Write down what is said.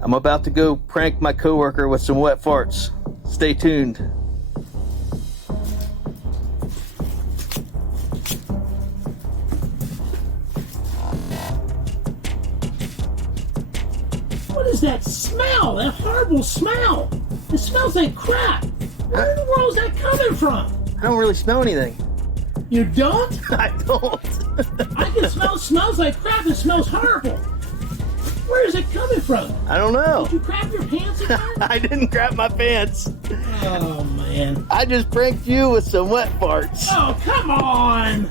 I'm about to go prank my coworker with some wet farts. Stay tuned. What is that smell? That horrible smell. It smells like crap. Where in the world is that coming from? I don't really smell anything. You don't? I don't. I can smell it smells like crap. It smells horrible. Where is it coming from? I don't know. Did you crap your pants again? I didn't crap my pants. Oh, man. I just pranked you with some wet farts. Oh, come on.